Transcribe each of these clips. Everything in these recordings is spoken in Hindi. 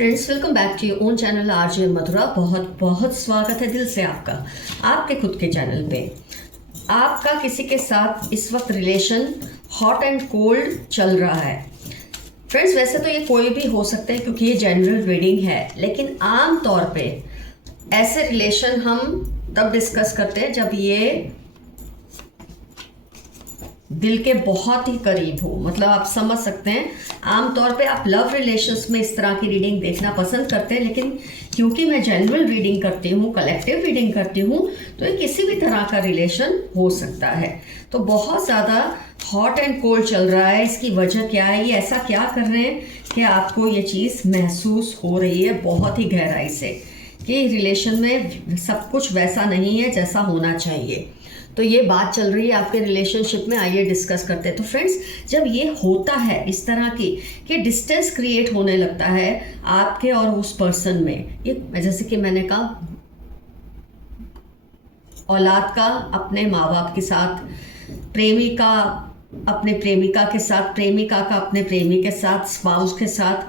Friends, welcome back to your own channel RJ Madhura. बहुत बहुत स्वागत है दिल से आपका आपके खुद के चैनल पे। आपका किसी के साथ इस वक्त रिलेशन हॉट एंड कोल्ड चल रहा है। फ्रेंड्स, वैसे तो ये कोई भी हो सकता है क्योंकि ये जनरल रीडिंग है, लेकिन आम तौर पे ऐसे रिलेशन हम तब डिस्कस करते हैं जब ये दिल के बहुत ही करीब हो। मतलब आप समझ सकते हैं, आमतौर पे आप लव रिलेशंस में इस तरह की रीडिंग देखना पसंद करते हैं, लेकिन क्योंकि मैं जनरल रीडिंग करती हूँ, कलेक्टिव रीडिंग करती हूँ, तो ये किसी भी तरह का रिलेशन हो सकता है। तो बहुत ज़्यादा हॉट एंड कोल्ड चल रहा है। इसकी वजह क्या है? ये ऐसा क्या कर रहे हैं कि आपको ये चीज़ महसूस हो रही है बहुत ही गहराई से कि रिलेशन में सब कुछ वैसा नहीं है जैसा होना चाहिए। तो ये बात चल रही है आपके रिलेशनशिप में। आइए डिस्कस करते हैं। तो फ्रेंड्स, जब ये होता है इस तरह की कि डिस्टेंस क्रिएट होने लगता है आपके और उस पर्सन में, ये जैसे कि मैंने कहा, औलाद का अपने माँ बाप के साथ, प्रेमी का अपने प्रेमिका के साथ, प्रेमिका का अपने प्रेमी के साथ, स्पाउस के साथ,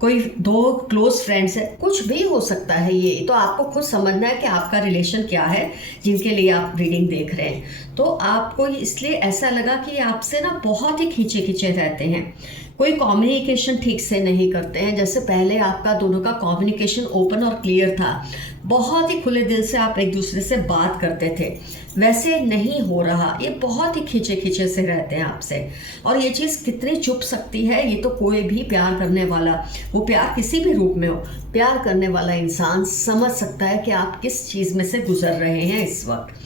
कोई दो क्लोज फ्रेंड्स है, कुछ भी हो सकता है। ये तो आपको खुद समझना है कि आपका रिलेशन क्या है जिनके लिए आप रीडिंग देख रहे हैं। तो आपको इसलिए ऐसा लगा कि आपसे ना बहुत ही खींचे खींचे रहते हैं, कोई कम्युनिकेशन ठीक से नहीं करते हैं। जैसे पहले आपका दोनों का कम्युनिकेशन ओपन और क्लियर था, बहुत ही खुले दिल से आप एक दूसरे से बात करते थे, वैसे नहीं हो रहा। ये बहुत ही खींचे खींचे से रहते हैं आपसे। और ये चीज़ कितनी चुप सकती है, ये तो कोई भी प्यार करने वाला, वो प्यार किसी भी रूप में हो, प्यार करने वाला इंसान समझ सकता है कि आप किस चीज़ में से गुजर रहे हैं इस वक्त।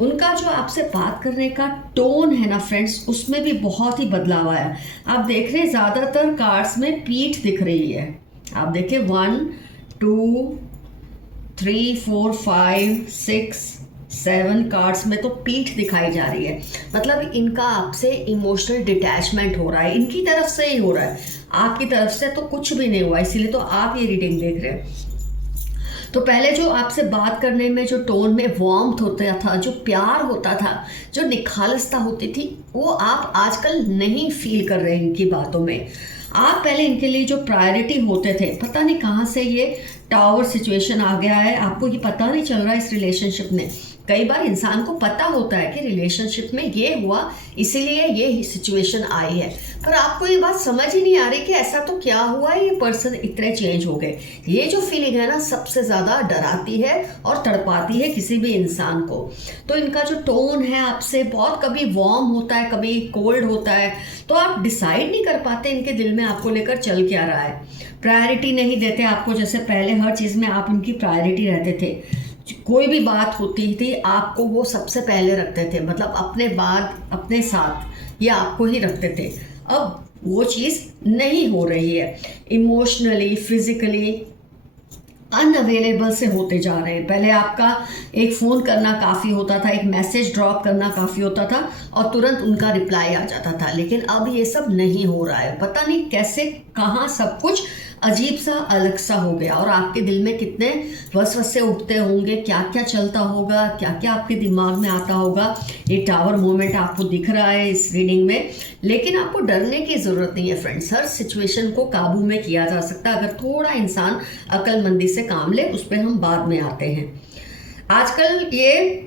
उनका जो आपसे बात करने का टोन है ना फ्रेंड्स, उसमें भी बहुत ही बदलाव आया। आप देख रहे हैं ज़्यादातर कार्ड्स में पीठ दिख रही है। आप देखिए 1 2 3 4 5 6 7 कार्ड्स में तो पीठ दिखाई जा रही है। मतलब इनका आपसे इमोशनल डिटैचमेंट हो रहा है, इनकी तरफ से ही हो रहा है, आपकी तरफ से तो कुछ भी नहीं हुआ। इसीलिए तो आप ये रीडिंग देख रहे हैं। तो पहले जो आपसे बात करने में जो टोन में वार्मथ होता था, जो प्यार होता था, जो निखालसता होती थी, वो आप आजकल नहीं फील कर रहे हैं इनकी बातों में। आप पहले इनके लिए जो प्रायोरिटी होते थे, पता नहीं कहाँ से ये टावर सिचुएशन आ गया है, आपको ये पता नहीं चल रहा है इस रिलेशनशिप में। कई बार इंसान को पता होता है कि रिलेशनशिप में ये हुआ, इसीलिए ये सिचुएशन आई है, पर आपको ये बात समझ ही नहीं आ रही कि ऐसा तो क्या हुआ है, ये पर्सन इतने चेंज हो गए। ये जो फीलिंग है ना, सबसे ज़्यादा डराती है और तड़पाती है किसी भी इंसान को। तो इनका जो टोन है आपसे बहुत कभी वार्म होता है, कभी कोल्ड होता है, तो आप डिसाइड नहीं कर पाते इनके दिल में आपको लेकर चल क्या रहा है। प्रायोरिटी नहीं देते आपको, जैसे पहले हर चीज़ में आप इनकी प्रायोरिटी रहते थे। कोई भी बात होती थी आपको वो सबसे पहले रखते थे, मतलब अपने बाद अपने साथ ये आपको ही रखते थे। अब वो चीज़ नहीं हो रही है। इमोशनली, फिजिकली अनअवेलेबल से होते जा रहे हैं। पहले आपका एक फ़ोन करना काफ़ी होता था, एक मैसेज ड्रॉप करना काफ़ी होता था और तुरंत उनका रिप्लाई आ जाता था, लेकिन अब ये सब नहीं हो रहा है। पता नहीं कैसे, कहाँ सब कुछ अजीब सा, अलग सा हो गया। और आपके दिल में कितने वसवसे उठते होंगे, क्या क्या चलता होगा, क्या क्या आपके दिमाग में आता होगा। ये टावर मोमेंट आपको दिख रहा है इस रीडिंग में, लेकिन आपको डरने की ज़रूरत नहीं है फ्रेंड्स। हर सिचुएशन को काबू में किया जा सकता है अगर थोड़ा इंसान अक्लमंदी से काम ले। उस पर हम बाद में आते हैं। आजकल ये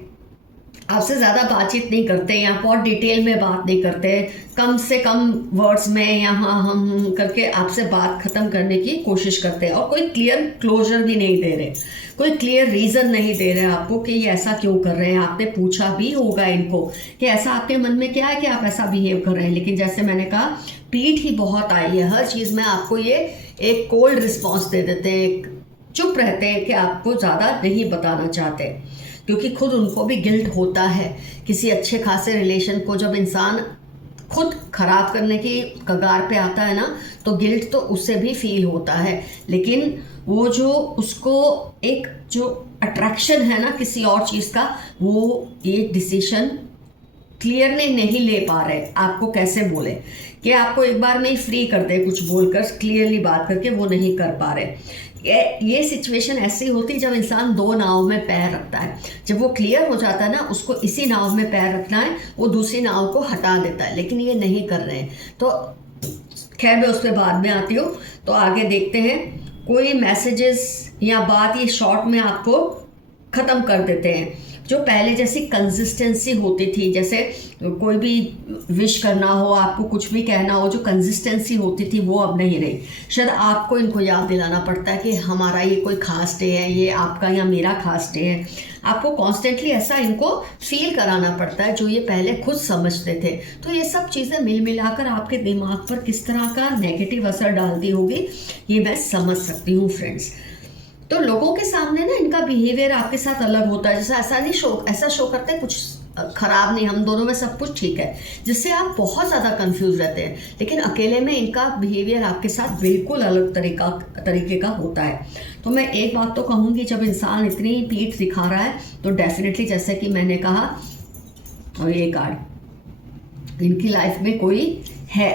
आपसे ज़्यादा बातचीत नहीं करते, या बहुत डिटेल में बात नहीं करते, कम से कम वर्ड्स में यहाँ हम करके आपसे बात ख़त्म करने की कोशिश करते हैं, और कोई क्लियर क्लोजर भी नहीं दे रहे, कोई क्लियर रीज़न नहीं दे रहे आपको कि ये ऐसा क्यों कर रहे हैं। आपने पूछा भी होगा इनको कि ऐसा आपके मन में क्या है कि आप ऐसा बिहेव कर रहे हैं, लेकिन जैसे मैंने कहा, पीठ ही बहुत आई है हर चीज़ में। आपको ये एक कोल्ड रिस्पॉन्स दे देते हैं, चुप रहते हैं कि आपको ज़्यादा नहीं बताना चाहते, क्योंकि खुद उनको भी गिल्ट होता है। किसी अच्छे खासे रिलेशन को जब इंसान खुद खराब करने की कगार पे आता है ना, तो गिल्ट तो उससे भी फील होता है, लेकिन वो जो उसको एक जो अट्रैक्शन है ना किसी और चीज़ का, वो ये डिसीजन क्लियरली नहीं ले पा रहे। आपको कैसे बोले कि आपको एक बार में ही फ्री कर दे, कुछ बोलकर क्लियरली बात करके, वो नहीं कर पा रहे। ये सिचुएशन ऐसी होती है जब इंसान दो नाव में पैर रखता है। जब वो क्लियर हो जाता है ना, उसको इसी नाव में पैर रखना है, वो दूसरी नाव को हटा देता है, लेकिन ये नहीं कर रहे हैं। तो खैर मैं उस पर बाद में आती हूँ। तो आगे देखते हैं कोई मैसेजेस या बात ये शॉर्ट में आपको ख़त्म कर देते हैं। जो पहले जैसी कंसिस्टेंसी होती थी, जैसे कोई भी विश करना हो, आपको कुछ भी कहना हो, जो कंसिस्टेंसी होती थी वो अब नहीं रही। शायद आपको इनको याद दिलाना पड़ता है कि हमारा ये कोई ख़ास डे है, ये आपका या मेरा ख़ास डे है। आपको कॉन्स्टेंटली ऐसा इनको फील कराना पड़ता है जो ये पहले खुद समझते थे। तो ये सब चीज़ें मिल मिलाकर आपके दिमाग पर किस तरह का नेगेटिव असर डालती होगी ये मैं समझ सकती हूँ फ्रेंड्स। तो लोगों के सामने ना इनका बिहेवियर आपके साथ अलग होता है, जैसे ऐसा शो करते हैं कुछ खराब नहीं, हम दोनों में सब कुछ ठीक है, जिससे आप बहुत ज़्यादा कंफ्यूज रहते हैं। लेकिन अकेले में इनका बिहेवियर आपके साथ बिल्कुल अलग तरीके का होता है। तो मैं एक बात तो कहूँगी, जब इंसान इतनी पीठ दिखा रहा है तो डेफिनेटली जैसे कि मैंने कहा, और ये कार्ड इनकी लाइफ में कोई है।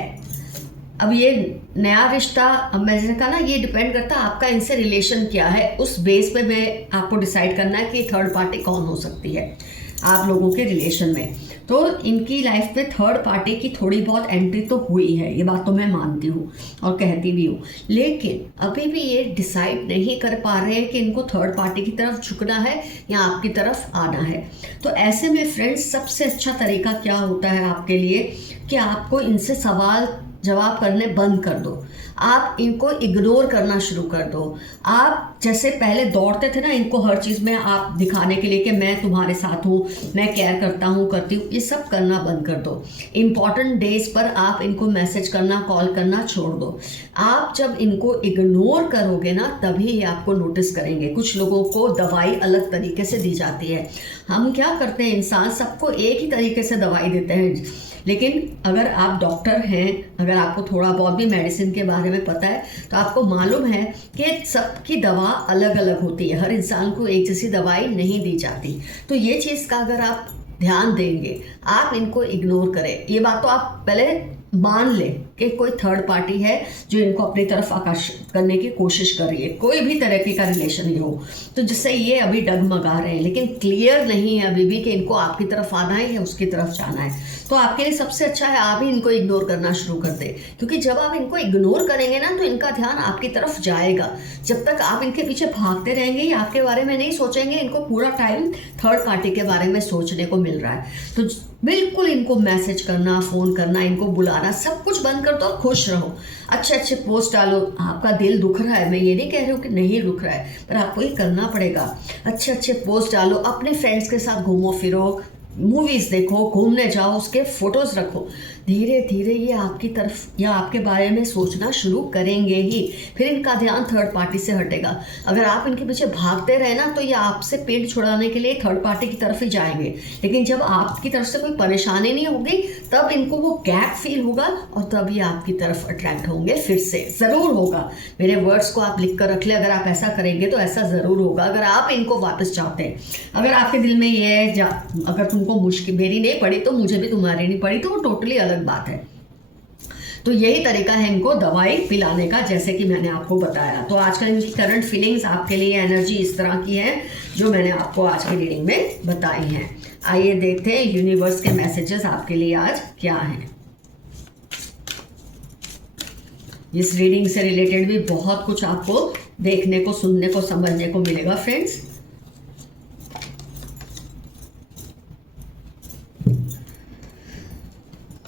अब ये नया रिश्ता, अब मैंने कहा ना, ये डिपेंड करता है आपका इनसे रिलेशन क्या है, उस बेस पे मैं आपको डिसाइड करना है कि थर्ड पार्टी कौन हो सकती है आप लोगों के रिलेशन में। तो इनकी लाइफ में थर्ड पार्टी की थोड़ी बहुत एंट्री तो हुई है, ये बात तो मैं मानती हूँ और कहती भी हूँ, लेकिन अभी भी ये डिसाइड नहीं कर पा रहे हैं कि इनको थर्ड पार्टी की तरफ झुकना है या आपकी तरफ आना है। तो ऐसे में फ्रेंड्स, सबसे अच्छा तरीका क्या होता है आपके लिए कि आपको इनसे सवाल जवाब करने बंद कर दो। आप इनको इग्नोर करना शुरू कर दो। आप जैसे पहले दौड़ते थे ना इनको हर चीज़ में आप दिखाने के लिए कि मैं तुम्हारे साथ हूँ, मैं केयर करता हूँ, करती हूँ, ये सब करना बंद कर दो। इम्पॉर्टेंट डेज पर आप इनको मैसेज करना, कॉल करना छोड़ दो। आप जब इनको इग्नोर करोगे ना तभी ये आपको नोटिस करेंगे। कुछ लोगों को दवाई अलग तरीके से दी जाती है। हम क्या करते हैं, इंसान सबको एक ही तरीके से दवाई देते हैं, लेकिन अगर आप डॉक्टर हैं, अगर आपको थोड़ा बहुत भी मेडिसिन के बारे में पता है तो आपको मालूम है कि सबकी दवा अलग अलग होती है, हर इंसान को एक जैसी दवाई नहीं दी जाती। तो ये चीज़ का अगर आप ध्यान देंगे, आप इनको इग्नोर करें, ये बात तो आप पहले मान ले कि कोई थर्ड पार्टी है जो इनको अपनी तरफ आकर्षित करने की कोशिश कर रही है, कोई भी तरह का रिलेशन ही हो, तो जिससे ये अभी डगमगा रहे हैं, लेकिन क्लियर नहीं है अभी भी कि इनको आपकी तरफ आना है या उसकी तरफ जाना है। तो आपके लिए सबसे अच्छा है आप ही इनको इग्नोर करना शुरू कर दें, क्योंकि जब आप इनको इग्नोर करेंगे ना तो इनका ध्यान आपकी तरफ जाएगा। जब तक आप इनके पीछे भागते रहेंगे, ये आपके बारे में नहीं सोचेंगे, इनको पूरा टाइम थर्ड पार्टी के बारे में सोचने को मिल रहा है। तो बिल्कुल इनको मैसेज करना, फ़ोन करना, इनको बुलाना, सब कुछ बंद कर दो, खुश रहो, अच्छे अच्छे पोस्ट डालो। आपका दिल दुख रहा है, मैं ये नहीं कह रही हूँ कि नहीं दुख रहा है, पर आपको ये करना पड़ेगा। अच्छे अच्छे पोस्ट डालो, अपने फ्रेंड्स के साथ घूमो फिरो, मूवीज़ देखो, घूमने जाओ, उसके फ़ोटोज़ रखो। धीरे धीरे ये आपकी तरफ या आपके बारे में सोचना शुरू करेंगे ही, फिर इनका ध्यान थर्ड पार्टी से हटेगा। अगर आप इनके पीछे भागते रहे ना तो ये आपसे पेट छुड़ाने के लिए थर्ड पार्टी की तरफ ही जाएंगे, लेकिन जब आपकी तरफ से कोई परेशानी नहीं होगी तब इनको वो गैप फील होगा और तब ये आपकी तरफ अट्रैक्ट होंगे। फिर से ज़रूर होगा, मेरे वर्ड्स को आप लिख कर रख ले, अगर आप ऐसा करेंगे तो ऐसा ज़रूर होगा। अगर आप इनको वापस चाहते हैं, अगर आपके दिल में ये अगर तुमको मुश्किल मेरी नहीं पड़ी तो मुझे भी तुम्हारी नहीं पड़ी, तो वो टोटली अलग बात है। तो यही तरीका है इनको दवाई पिलाने का, जैसे कि मैंने आपको बताया। तो आजकल इनकी करंट फीलिंग्स आपके लिए, एनर्जी इस तरह की है जो मैंने आपको आज की रीडिंग में बताई हैं। आइए देखते हैं यूनिवर्स के मैसेजेस आपके लिए आज क्या हैं। इस रीडिंग से रिलेटेड भी बहुत कुछ आपको देखने को, सुनने को, समझने को मिलेगा friends.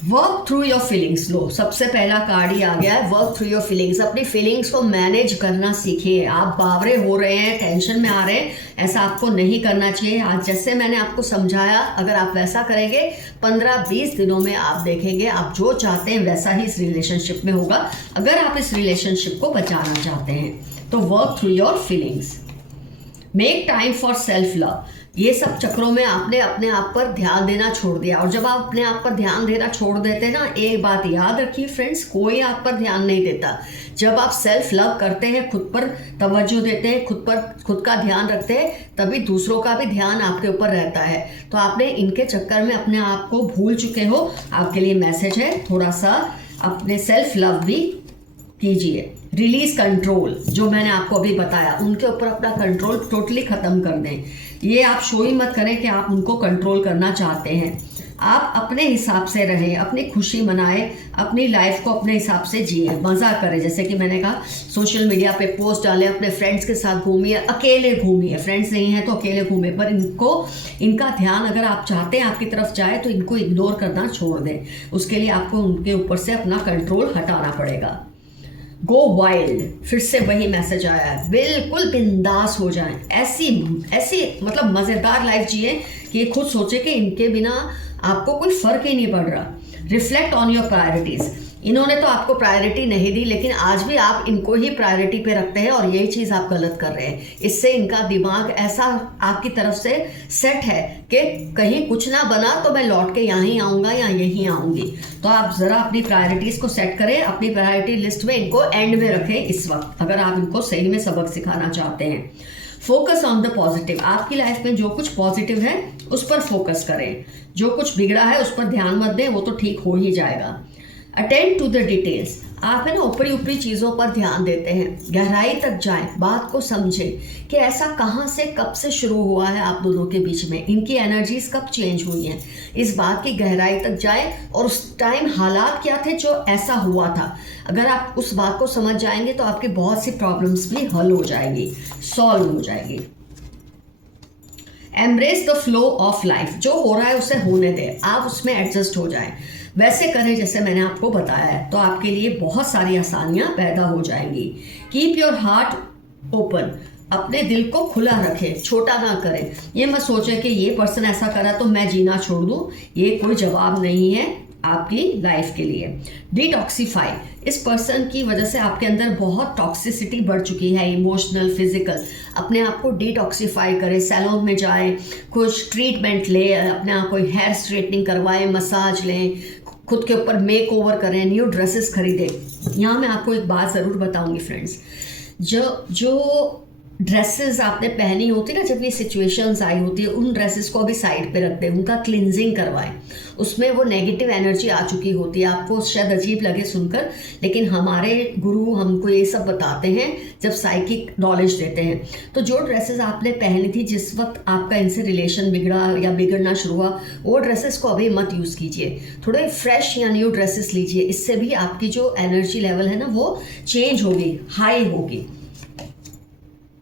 Work through your feelings. लो, सबसे पहला कार्ड ही आ गया है, वर्क थ्रू योर फीलिंग्स। अपनी फीलिंग्स को मैनेज करना सीखिए। आप बावरे हो रहे हैं, टेंशन में आ रहे हैं, ऐसा आपको नहीं करना चाहिए। आज जैसे मैंने आपको समझाया, अगर आप वैसा करेंगे 15-20 दिनों में आप देखेंगे आप जो चाहते हैं वैसा ही इस रिलेशनशिप में होगा। अगर आप इस रिलेशनशिप को बचाना चाहते हैं तो work through your feelings. Make time for self love. ये सब चक्रों में आपने अपने आप पर ध्यान देना छोड़ दिया, और जब आप अपने आप पर ध्यान देना छोड़ देते हैं ना, एक बात याद रखिए फ्रेंड्स, कोई आप पर ध्यान नहीं देता। जब आप सेल्फ लव करते हैं, खुद पर तवज्जो देते हैं, खुद का ध्यान रखते हैं, तभी दूसरों का भी ध्यान आपके ऊपर रहता है। तो आपने इनके चक्कर में अपने आप को भूल चुके हो। आपके लिए मैसेज है, थोड़ा सा अपने सेल्फ लव भी कीजिए। रिलीज कंट्रोल, जो मैंने आपको अभी बताया, उनके ऊपर अपना कंट्रोल टोटली ख़त्म कर दें। ये आप शो ही मत करें कि आप उनको कंट्रोल करना चाहते हैं। आप अपने हिसाब से रहें, अपनी खुशी मनाएं, अपनी लाइफ को अपने हिसाब से जिए, मज़ा करें। जैसे कि मैंने कहा, सोशल मीडिया पे पोस्ट डालें, अपने फ्रेंड्स के साथ घूमिए, अकेले घूमिए, फ्रेंड्स नहीं है तो अकेले घूमिए, पर इनका ध्यान अगर आप चाहते हैं आपकी तरफ जाए तो इनको इग्नोर करना छोड़ दें। उसके लिए आपको उनके ऊपर से अपना कंट्रोल हटाना पड़ेगा। गो वाइल्ड, फिर से वही मैसेज आया है, बिल्कुल बिंदास हो जाएं, ऐसी मतलब मज़ेदार लाइफ जिए कि खुद सोचे कि इनके बिना आपको कोई फर्क ही नहीं पड़ रहा। रिफ्लेक्ट ऑन योर प्रायोरिटीज़, इन्होंने तो आपको प्रायोरिटी नहीं दी, लेकिन आज भी आप इनको ही प्रायोरिटी पे रखते हैं और यही चीज़ आप गलत कर रहे हैं। इससे इनका दिमाग ऐसा आपकी तरफ से सेट है कि कहीं कुछ ना बना तो मैं लौट के यहाँ ही आऊँगा या यहीं आऊँगी। तो आप ज़रा अपनी प्रायोरिटीज़ को सेट करें, अपनी प्रायोरिटी लिस्ट में इनको एंड में रखें इस वक्त, अगर आप इनको सही में सबक सिखाना चाहते हैं। फोकस ऑन द पॉजिटिव, आपकी लाइफ में जो कुछ पॉजिटिव है उस पर फोकस करें, जो कुछ बिगड़ा है उस पर ध्यान मत दें, वो तो ठीक हो ही जाएगा। अटेंड टू द डिटेल्स, आप है ना ऊपरी ऊपरी चीज़ों पर ध्यान देते हैं, गहराई तक जाएं, बात को समझें कि ऐसा कहाँ से कब से शुरू हुआ है आप दोनों के बीच में, इनकी एनर्जीज कब चेंज हुई हैं, इस बात की गहराई तक जाएं और उस टाइम हालात क्या थे जो ऐसा हुआ था। अगर आप उस बात को समझ जाएंगे तो आपकी बहुत सी प्रॉब्लम्स भी हल हो जाएगी, सॉल्व हो जाएगी। Embrace the flow of life, जो हो रहा है उसे होने दें, आप उसमें एडजस्ट हो जाएं, वैसे करें जैसे मैंने आपको बताया है, तो आपके लिए बहुत सारी आसानियां पैदा हो जाएंगी। कीप योर हार्ट ओपन, अपने दिल को खुला रखें, छोटा ना करें। ये मत सोचें कि ये पर्सन ऐसा करा तो मैं जीना छोड़ दूं, ये कोई जवाब नहीं है आपकी लाइफ के लिए। डिटॉक्सीफाई, इस पर्सन की वजह से आपके अंदर बहुत टॉक्सिसिटी बढ़ चुकी है, इमोशनल, फिजिकल। अपने आप को डिटॉक्सीफाई करें, सैलून में जाएं, कुछ ट्रीटमेंट ले, अपने आप को हेयर स्ट्रेटनिंग करवाएं, मसाज लें, खुद के ऊपर मेक ओवर करें, न्यू ड्रेसेस खरीदें। यहाँ मैं आपको एक बात ज़रूर बताऊंगी फ्रेंड्स, जो ड्रेसेस आपने पहनी होती है ना, जब ये सिचुएशंस आई होती है, उन ड्रेसेस को अभी साइड पे रख दें, उनका क्लिनजिंग करवाएं। उसमें वो नेगेटिव एनर्जी आ चुकी होती है। आपको शायद अजीब लगे सुनकर, लेकिन हमारे गुरु हमको ये सब बताते हैं जब साइकिक नॉलेज देते हैं। तो जो ड्रेसेस आपने पहनी थी जिस वक्त आपका इनसे रिलेशन बिगड़ा या बिगड़ना शुरू हुआ, वो ड्रेसेस को अभी मत यूज़ कीजिए, थोड़े फ्रेश या न्यू ड्रेसेस लीजिए। इससे भी आपकी जो एनर्जी लेवल है ना वो चेंज होगी, हाई होगी।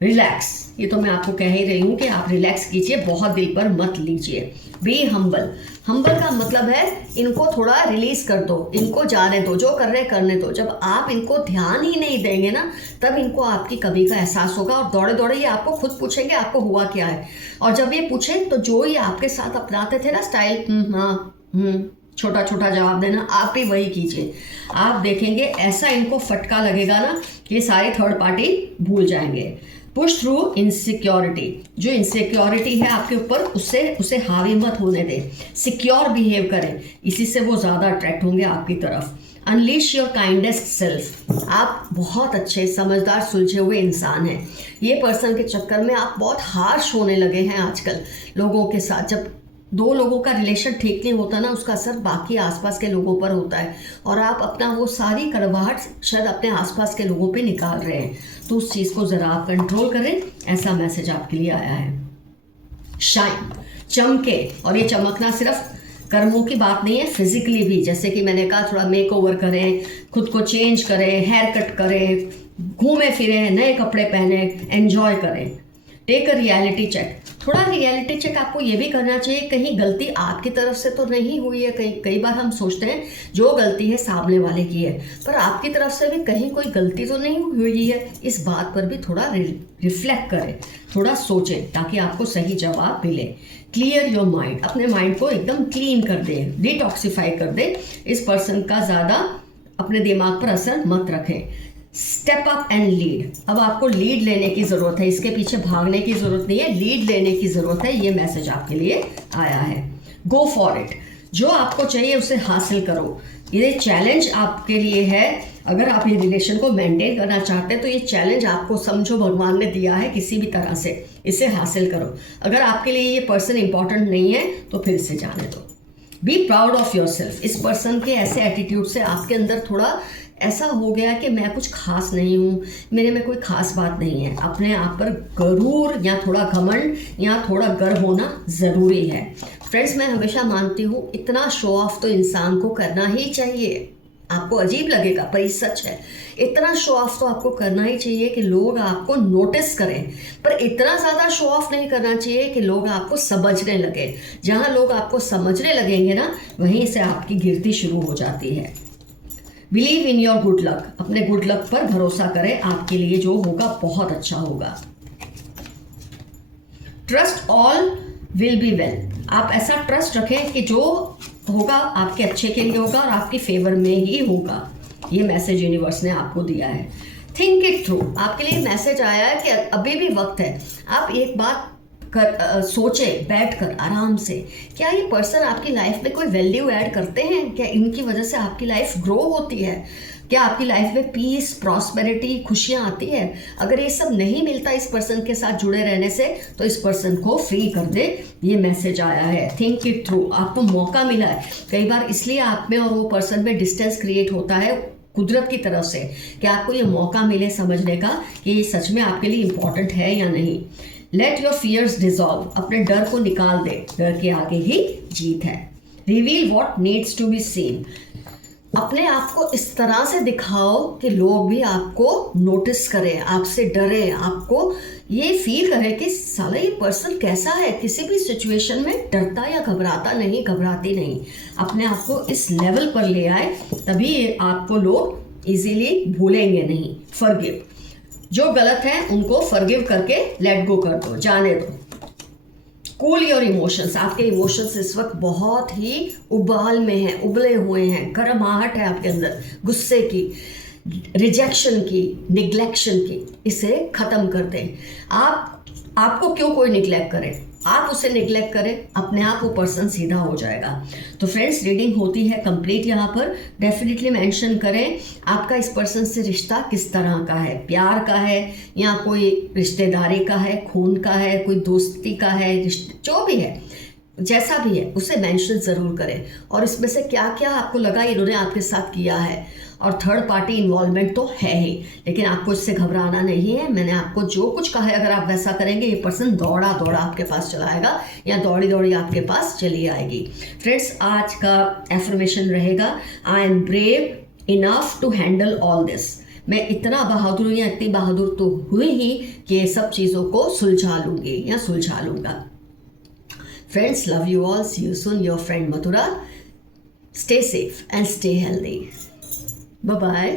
रिलैक्स, ये तो मैं आपको कह ही रही हूँ कि आप रिलैक्स कीजिए, बहुत दिल पर मत लीजिए। बी हम्बल, हम्बल का मतलब है इनको थोड़ा रिलीज कर दो, इनको जाने दो, जो कर रहे करने दो। जब आप इनको ध्यान ही नहीं देंगे ना, तब इनको आपकी कमी का एहसास होगा और दौड़े दौड़े ये आपको खुद पूछेंगे आपको हुआ क्या है। और जब ये पूछे तो जो ये आपके साथ अपनाते थे ना स्टाइल, हाँ छोटा छोटा जवाब देना, आप भी वही कीजिए। आप देखेंगे ऐसा इनको फटका लगेगा ना कि ये सारी थर्ड पार्टी भूल जाएंगे। पुश थ्रू इनसिक्योरिटी, जो इनसिक्योरिटी है आपके ऊपर उसे हावी मत होने दें, सिक्योर बिहेव करें, इसी से वो ज़्यादा अट्रैक्ट होंगे आपकी तरफ। अनलीश योर काइंडेस्ट सेल्फ, आप बहुत अच्छे समझदार सुलझे हुए इंसान हैं। ये पर्सन के चक्कर में आप बहुत हार्श होने लगे हैं आजकल लोगों के साथ। जब दो लोगों का रिलेशन ठीक नहीं होता ना, उसका असर बाकी आसपास के लोगों पर होता है और आप अपना वो सारी कड़वाहट शायद अपने आसपास के लोगों पे निकाल रहे हैं। तो उस चीज़ को ज़रा आप कंट्रोल करें, ऐसा मैसेज आपके लिए आया है। शाइन, चमके, और ये चमकना सिर्फ कर्मों की बात नहीं है, फिजिकली भी। जैसे कि मैंने कहा, थोड़ा मेक ओवर करें, खुद को चेंज करें, हेयर कट करें, घूमे फिरें, नए कपड़े पहने, एंजॉय करें। टेक अ रियलिटी चेक, थोड़ा रियलिटी चेक आपको ये भी करना चाहिए, कहीं गलती आपकी तरफ से तो नहीं हुई है। कई बार हम सोचते हैं जो गलती है सामने वाले की है, पर आपकी तरफ से भी कहीं कोई गलती तो नहीं हुई है। इस बात पर भी थोड़ा रिफ्लेक्ट करें, थोड़ा सोचें, ताकि आपको सही जवाब मिले। क्लियर योर माइंड, अपने माइंड को एकदम क्लीन कर दें, डिटॉक्सीफाई कर दें। इस पर्सन का ज़्यादा अपने दिमाग पर असर मत रखें। स्टेप अप एंड लीड, अब आपको लीड लेने की ज़रूरत है, इसके पीछे भागने की ज़रूरत नहीं है, लीड लेने की ज़रूरत है। ये मैसेज आपके लिए आया है। गो फॉर इट, जो आपको चाहिए उसे हासिल करो। ये चैलेंज आपके लिए है, अगर आप ये रिलेशन को मेंटेन करना चाहते हैं तो ये चैलेंज आपको समझो भगवान ने दिया है, किसी भी तरह से इसे हासिल करो। अगर आपके लिए ये पर्सन इंपॉर्टेंट नहीं है तो फिर इसे जाने दो। Be proud of your self, इस पर्सन के ऐसे एटीट्यूड से आपके अंदर थोड़ा ऐसा हो गया कि मैं कुछ खास नहीं हूँ, मेरे में कोई खास बात नहीं है। अपने आप पर गरूर या थोड़ा घमंड या थोड़ा गर्व होना ज़रूरी है। फ्रेंड्स, मैं हमेशा मानती हूँ इतना शो ऑफ तो इंसान को करना ही चाहिए। आपको अजीब लगेगा पर ये सच है। इतना शो ऑफ तो आपको करना ही चाहिए कि लोग आपको नोटिस करें, पर इतना ज़्यादा शो ऑफ नहीं करना चाहिए कि लोग आपको समझने लगे। जहाँ लोग आपको समझने लगेंगे ना, वहीं से आपकी गिरती शुरू हो जाती है। Believe in your good luck, अपने गुड लक पर भरोसा करें, आपके लिए जो होगा बहुत अच्छा होगा। Trust all will be well, आप ऐसा ट्रस्ट रखें कि जो होगा आपके अच्छे के लिए होगा और आपकी फेवर में ही होगा। ये मैसेज यूनिवर्स ने आपको दिया है। थिंक इट थ्रू, आपके लिए मैसेज आया है कि अभी भी वक्त है। आप एक बात सोचें बैठकर आराम से, क्या ये पर्सन आपकी लाइफ में कोई वैल्यू ऐड करते हैं? क्या इनकी वजह से आपकी लाइफ ग्रो होती है? क्या आपकी लाइफ में पीस, प्रॉस्पेरिटी, खुशियाँ आती है? अगर ये सब नहीं मिलता इस पर्सन के साथ जुड़े रहने से, तो इस पर्सन को फ्री कर दे। ये मैसेज आया है। थिंक इट थ्रू, आपको मौका मिला है। कई बार इसलिए आप में और वो पर्सन में डिस्टेंस क्रिएट होता है कुदरत की तरफ से, कि आपको ये मौका मिले समझने का कि ये सच में आपके लिए इम्पोर्टेंट है या नहीं। लेट योर फियर्स डिजॉल्व, अपने डर को निकाल दे, डर के आगे ही जीत है। Reveal what needs to be seen, अपने आप को इस तरह से दिखाओ कि लोग भी आपको नोटिस करें, आपसे डरे, आपको ये फील करें कि साला ये पर्सन कैसा है, किसी भी सिचुएशन में डरता या घबराता नहीं, घबराती नहीं। अपने आप को इस लेवल पर ले आए, तभी आपको लोग इजीली भूलेंगे नहीं। फॉरगिव, जो गलत है उनको फॉरगिव करके लेट गो कर दो, जाने दो। कूल योर इमोशंस, आपके इमोशंस इस वक्त बहुत ही उबाल में हैं, उबले हुए हैं, गर्माहट है आपके अंदर, गुस्से की, रिजेक्शन की, निग्लेक्शन की। इसे ख़त्म कर दें। आपको क्यों कोई निग्लेक्ट करे? आप उसे निग्लेक्ट करें, अपने आप वो पर्सन सीधा हो जाएगा। तो फ्रेंड्स, रीडिंग होती है कंप्लीट। यहाँ पर डेफिनेटली मेंशन करें आपका इस पर्सन से रिश्ता किस तरह का है, प्यार का है या कोई रिश्तेदारी का है, खून का है, कोई दोस्ती का है, जो भी है, जैसा भी है उसे मेंशन ज़रूर करें। और इसमें से क्या क्या आपको लगा इन्होंने आपके साथ किया है। और थर्ड पार्टी इन्वॉल्वमेंट तो है ही, लेकिन आपको इससे घबराना नहीं है। मैंने आपको जो कुछ कहा है, अगर आप वैसा करेंगे, ये पर्सन दौड़ा दौड़ा आपके पास चला आएगा या दौड़ी दौड़ी आपके पास चली आएगी। फ्रेंड्स, आज का एफर्मेशन रहेगा, I am brave enough to handle all this. मैं इतना बहादुर या इतनी बहादुर तो हुई ही कि ये सब चीज़ों को सुलझा लूँगी या सुलझा लूँगा। Friends, love you all. See you soon. Your friend Mathura. Stay safe and stay healthy. Bye-bye.